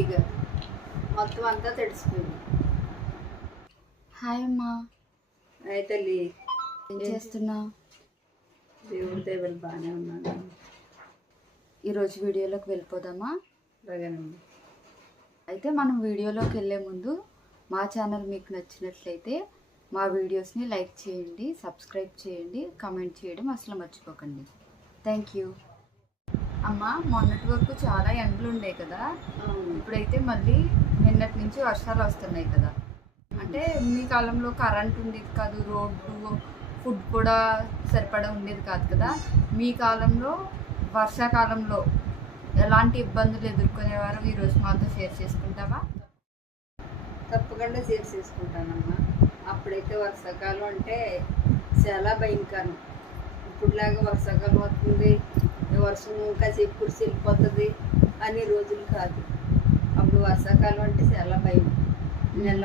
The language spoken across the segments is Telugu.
ఉండేగా, మొత్తం అంతా తడిసిపోయింది. హాయ్ అమ్మా. హాయ్ తల్లి. ఏం చేస్తున్నావు? దేవుడి దేవుళ్ళు బాగానే ఉన్నాను. ఈరోజు వీడియోలోకి వెళ్ళిపోదామా? అలాగేనమ్మా. అయితే మనం వీడియోలోకి వెళ్ళే ముందు మా ఛానల్ మీకు నచ్చినట్లయితే మా వీడియోస్ని లైక్ చేయండి, సబ్స్క్రైబ్ చేయండి, కామెంట్ చేయడం అసలు మర్చిపోకండి. Thank you. అమ్మ, మొన్నటి వరకు చాలా ఎండలు ఉండే కదా, ఇప్పుడైతే మళ్ళీ నిన్నటి నుంచి వర్షాలు వస్తున్నాయి కదా. అంటే మీ కాలంలో కరెంట్ ఉండేది కాదు, రోడ్లు ఫుడ్ కూడా సరిపడా ఉండేది కాదు కదా. మీ కాలంలో వర్షాకాలంలో ఎలాంటి ఇబ్బందులు ఎదుర్కొనేవారు ఈరోజు మాతో షేర్ చేసుకుంటావా? తప్పకుండా షేర్ చేసుకుంటానమ్మా. అప్పుడైతే వర్షాకాలం అంటే చాలా భయంకరం. ఇప్పుడులాగా వర్షాకాలం వస్తుంది, వర్షం కాసేపు కురిసి వెళ్ళిపోతుంది అనే రోజులు కాదు. అప్పుడు వర్షాకాలం అంటే చాలా భయం. నెల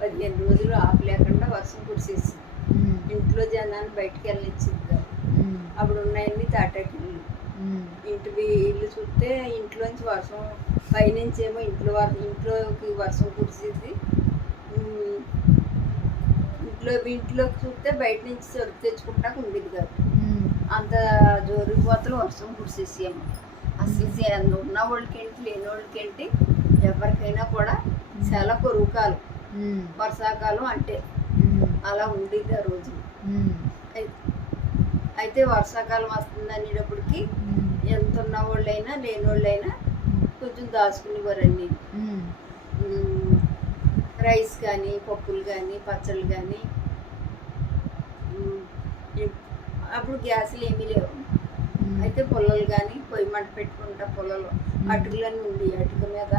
15 రోజులు ఆపు లేకుండా వర్షం కురిసేసి ఇంట్లో జనాన్ని బయటికి వెళ్ళనిచ్చింది కాదు. అప్పుడు ఉన్నాయన్ని తాటాకిళ్ళు. ఇల్లు చూస్తే ఇంట్లోంచి వర్షం, పైనుంచి ఏమో ఇంట్లోకి వర్షం కురిసేది. ఇంట్లోకి చూస్తే బయట నుంచి సరుకు తెచ్చుకుంటా ఉండేది కాదు. అంత జోరుపోతలు వర్షం కురిసేసేమో. అసలు ఉన్న వాళ్ళకేంటి లేని వాళ్ళకేంటి ఎవరికైనా కూడా చాలా కరువు కాలం వర్షాకాలం అంటే అలా ఉండేది ఆ రోజు. అయితే వర్షాకాలం వస్తుంది అనేటప్పటికి ఎంత ఉన్న వాళ్ళైనా లేని వాళ్ళైనా కొంచెం దాచుకునేవారు అన్నీ. రైస్ కానీ, పప్పులు కానీ, పచ్చళ్ళు కానీ. అప్పుడు గ్యాసులు ఏమీ లేవు. అయితే పొలాలు కానీ పొయ్యి మంట పెట్టుకుంటా పొలాలు అటుకులన్నీ ఉండి అటుక మీద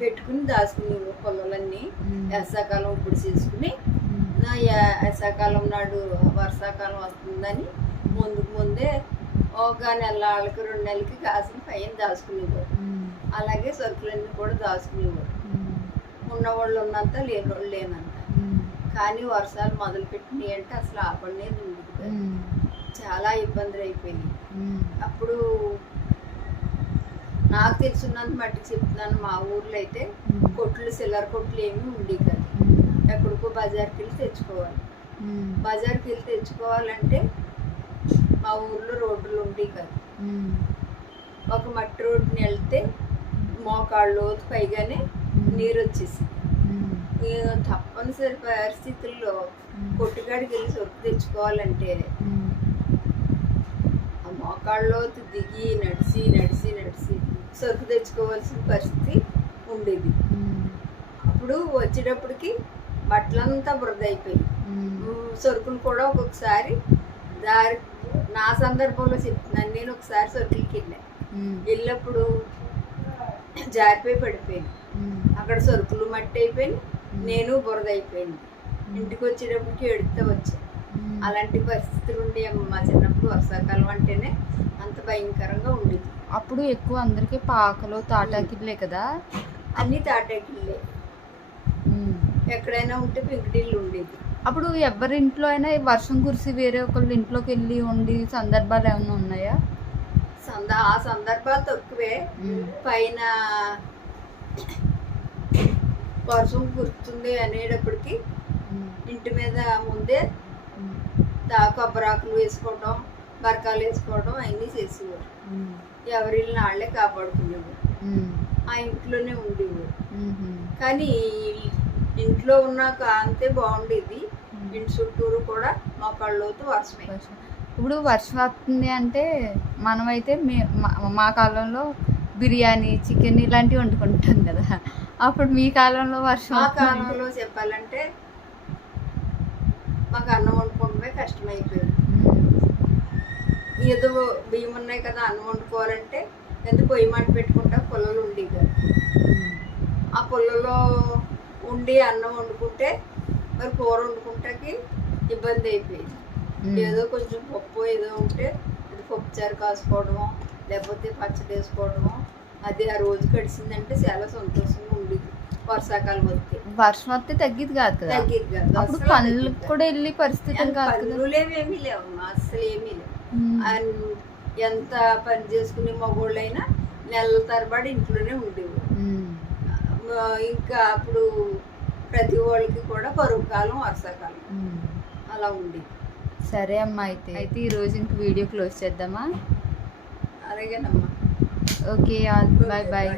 పెట్టుకుని దాచుకునేవి పొలాలన్నీ. వేసవకాలం ఇప్పుడు చేసుకుని వేసవకాలం నాడు వర్షాకాలం వస్తుందని ముందే ఒక నెలకి 2 నెలలకి కాసిన పైన దాచుకునేవారు. అలాగే సరుకులన్నీ కూడా దాచుకునేవారు. ఉన్నవాళ్ళు ఉన్నంత లేనివాళ్ళు లేనంత. కానీ వర్షాలు మొదలుపెట్టినాయి అంటే అసలు ఆపడలేదు ఉండదు కదా. చాలా ఇబ్బందులు అయిపోయినాయి. అప్పుడు నాకు తెలుసున్నంత మట్టికి చెప్తున్నాను, మా ఊర్లో అయితే కొట్లు, సిల్లర్ కొట్లు ఏమీ ఉండేవి కాదు. ఎక్కడికో బజార్కి వెళ్ళి తెచ్చుకోవాలి. బజార్కి వెళ్ళి తెచ్చుకోవాలంటే మా ఊర్లో రోడ్లు ఉండేవి కాదు. ఒక మట్టి రోడ్డుని వెళ్తే మోకాళ్ళు పైగానే నీరు వచ్చేసి తప్పనిసరి పరిస్థితుల్లో కొట్టుకాడికి వెళ్ళి సరుకు తెచ్చుకోవాలంటే ఆ మోకాళ్ళలో దిగి నడిచి సరుకు తెచ్చుకోవాల్సిన పరిస్థితి ఉండేది. అప్పుడు వచ్చేటప్పటికి బట్టలంతా బురద అయిపోయి సరుకులు కూడా ఒక్కొక్కసారి నా సందర్భంలో చెప్తున్నాను. నేను ఒకసారి సరుకులకి వెళ్ళినప్పుడు జారిపోయి పడిపోయింది. అక్కడ సరుకులు మట్టి అయిపోయింది, నేను బురద అయిపోయింది. ఇంటికి వచ్చేటప్పటికి ఎడుతూ వచ్చాను. అలాంటి పరిస్థితులు ఉండే మా చిన్నప్పుడు. వర్షాకాలం అంటేనే అంత భయంకరంగా ఉండేది. అప్పుడు ఎక్కువ అందరికీ పాకలు తాటాకిళ్ళే కదా. అన్ని తాటాకిళ్ళే. ఎక్కడైనా ఉంటే పెంకుటిల్లు ఉండేది. అప్పుడు ఎవరింట్లో అయినా వర్షం కురిసి వేరే ఒకళ్ళ ఇంట్లోకి వెళ్ళి ఉండి సందర్భాలు ఏమైనా ఉన్నాయా? ఆ సందర్భాలు తక్కువే. పైన వర్షం కురుతుంది అనేటప్పటికి ఇంటి మీద ముందే కొబ్బరాకులు వేసుకోవడం, బరకాలు వేసుకోవడం అవన్నీ చేసేవారు. ఎవరిల్ని వాళ్ళే కాపాడుకునేవారు. ఆ ఇంట్లోనే ఉండేవారు. కానీ ఇంట్లో ఉన్న అంతే బాగుండేది. ఇంటి చుట్టూరు కూడా మోకాళ్ళలోతు వర్షమే. ఇప్పుడు వర్షం వస్తుంది అంటే మనమైతే మా కాలంలో బిర్యానీ, చికెన్ ఇలాంటివి వండుకుంటాం కదా. అప్పుడు మీ కాలంలో వర్షం? మా కాలంలో చెప్పాలంటే మాకు అన్నం వండుకోవడమే కష్టమైపోయింది. ఏదో బియ్యం ఉన్నాయి కదా, అన్నం వండుకోవాలంటే ఎంత పొయ్యి మంట పెట్టుకుంటా పొలాలు ఉండేవి కదా. ఆ పొలంలో ఉండి అన్నం వండుకుంటే మరి కూర వండుకుంటాకి ఇబ్బంది అయిపోయింది. ఏదో కొంచెం పప్పు ఏదో ఉంటే అది పప్పుచారు కాసుకోవడమో లేకపోతే పచ్చడి వేసుకోవడమో అది ఆ రోజు గడిచిందంటే చాలా సంతోషంగా ఉండేది. వర్షాకాలం వస్తే వర్షం వస్తే తగ్గేది కాదు కదా. అప్పుడు పనులకు కూడా వెళ్ళి పరిస్థితులు కాదు. పనులేమీ లేవు, అసలు ఏమీ లేవు. ఎంత పని చేసుకునే మగోళ్ళైనా నెలల తరబడి ఇంట్లోనే ఉండేవారు. ఇంకా అప్పుడు ప్రతి వాళ్ళకి కూడా కరువు కాలం, వర్షాకాలం అలా ఉండేది. సరే అమ్మా, అయితే ఈ రోజు ఇంక వీడియో క్లోజ్ చేద్దామా? అలాగేనమ్మా. Okay, bye bye.